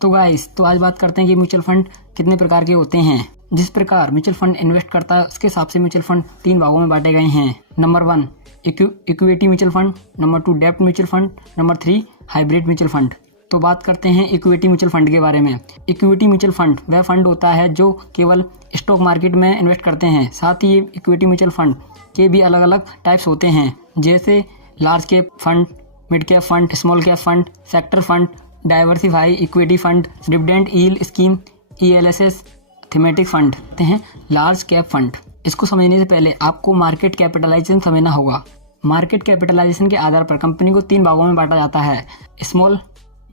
तो गाइस, तो आज बात करते हैं कि म्यूचुअल फंड कितने प्रकार के होते हैं। जिस प्रकार म्यूचुअल फंड इन्वेस्ट करता है उसके हिसाब से म्यूचुअल फंड 3 भागों में बांटे गए हैं। Number 1 equity mutual fund, number 2 डेब्ट mutual fund, number 3 hybrid mutual fund. तो बात करते हैं इक्विटी म्यूचुअल फंड के बारे में। इक्विटी म्यूचुअल फंड वह फंड होता है जो केवल स्टॉक मार्केट में इन्वेस्ट करते हैं। साथ ही इक्विटी म्यूचुअल फंड के भी अलग अलग टाइप्स होते हैं, जैसे large cap fund, mid cap fund, small cap fund, sector fund, diversify equity fund, dividend yield scheme, ELSS, thematic fund हैं। लार्ज कैप फंड, इसको समझने से पहले आपको मार्केट कैपिटलाइजेशन समझना होगा। मार्केट कैपिटलाइजेशन के आधार पर कंपनी को 3 भागों में बांटा जाता है, स्मॉल,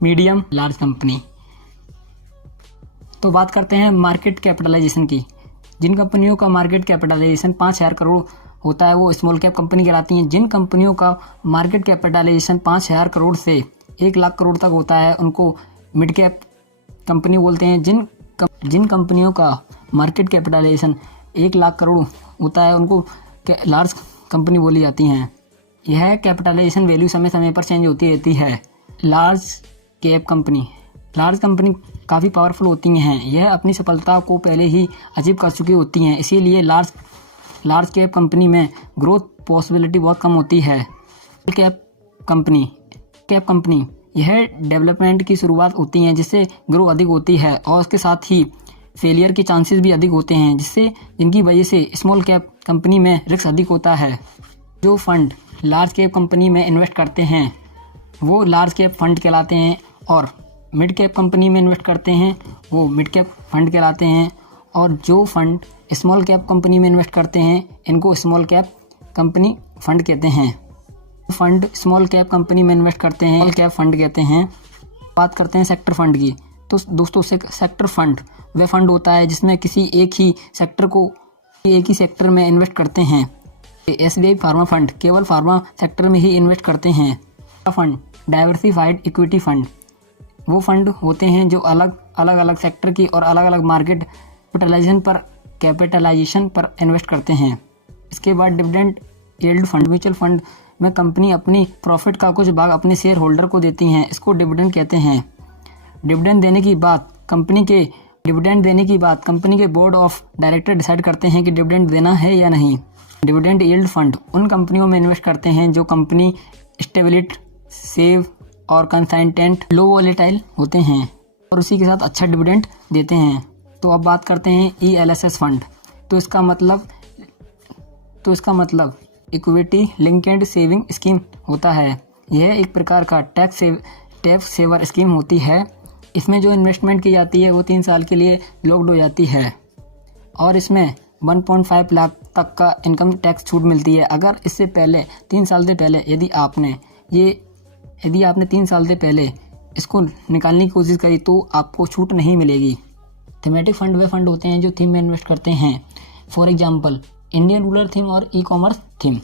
मीडियम, लार्ज कंपनी। तो बात करते हैं मार्केट कैपिटलाइजेशन की। जिन कंपनियों का मार्केट कैपिटलाइजेशन 5,000 करोड़ होता है वो स्मॉल कैप कंपनी कहलाती हैं। जिन कंपनियों का मार्केट कैपिटलाइजेशन 5,000 करोड़ से 1 लाख करोड़ तक होता है उनको मिड कैप कंपनी बोलते हैं। जिन कंपनियों का मार्केट कैपिटलाइजेशन 1 लाख करोड़ होता है उनको लार्ज कंपनी बोली जाती हैं। यह कैपिटलाइजेशन वैल्यू समय समय पर चेंज होती रहती है। लार्ज कैप कंपनी काफ़ी पावरफुल होती हैं। यह अपनी सफलता को पहले ही अचीव कर चुकी होती हैं, इसीलिए लार्ज कैप कंपनी में ग्रोथ पॉसिबिलिटी बहुत कम होती है। कैप कंपनी यह डेवलपमेंट की शुरुआत होती हैं जिससे ग्रो अधिक होती है और उसके साथ ही फेलियर के चांसेस भी अधिक होते हैं, जिनकी वजह से स्मॉल कैप कंपनी में रिस्क अधिक होता है। जो फंड लार्ज कैप कंपनी में इन्वेस्ट करते हैं वो लार्ज कैप फंड कहलाते हैं और मिड कैप कंपनी में इन्वेस्ट करते हैं वो मिड कैप फंड कहलाते हैं और जो फंड स्मॉल कैप कंपनी में इन्वेस्ट करते हैं इनको स्मॉल कैप कंपनी फंड कहते हैं। फंड स्मॉल कैप कंपनी में इन्वेस्ट करते हैं स्मॉल कैप फंड कहते हैं। बात करते हैं सेक्टर फंड की। तो दोस्तों सेक्टर फंड वह फंड होता है जिसमें किसी एक ही सेक्टर में इन्वेस्ट करते हैं। SBI फार्मा फंड केवल फार्मा सेक्टर में ही इन्वेस्ट करते हैं। फंड डाइवर्सिफाइड इक्विटी फंड वो फंड होते हैं जो अलग अलग सेक्टर की और अलग अलग मार्केट कैपिटलाइजेशन पर इन्वेस्ट करते हैं। इसके बाद dividend yield fund mutual fund में कंपनी अपनी प्रॉफिट का कुछ भाग अपने शेयर होल्डर को देती हैं, इसको डिविडेंड कहते हैं। डिविडेंड देने की बात कंपनी के बोर्ड ऑफ डायरेक्टर डिसाइड करते हैं कि डिविडेंड देना है या नहीं। डिविडेंड यील्ड फंड उन कंपनियों में इन्वेस्ट करते हैं जो कंपनी स्टेबिलिटी, सेव और कंसाइंटेंट लो वॉलेटाइल होते हैं और उसी के साथ अच्छा डिविडेंड देते हैं। तो अब बात करते हैं ELSS फंड। तो इसका मतलब इक्विटी लिंक्ड सेविंग स्कीम होता है। यह एक प्रकार का टैक्स सेवर स्कीम होती है। इसमें जो इन्वेस्टमेंट की जाती है वो 3 साल के लिए लॉक्ड हो जाती है और इसमें 1.5 लाख तक का इनकम टैक्स छूट मिलती है। अगर इससे पहले 3 साल से पहले यदि आपने 3 साल से पहले इसको निकालने की कोशिश करी तो आपको छूट नहीं मिलेगी। थीमेटिक फंड वे फंड होते हैं जो थीम में इन्वेस्ट करते हैं। For example Indian rural theme और ई-कॉमर्स थीम।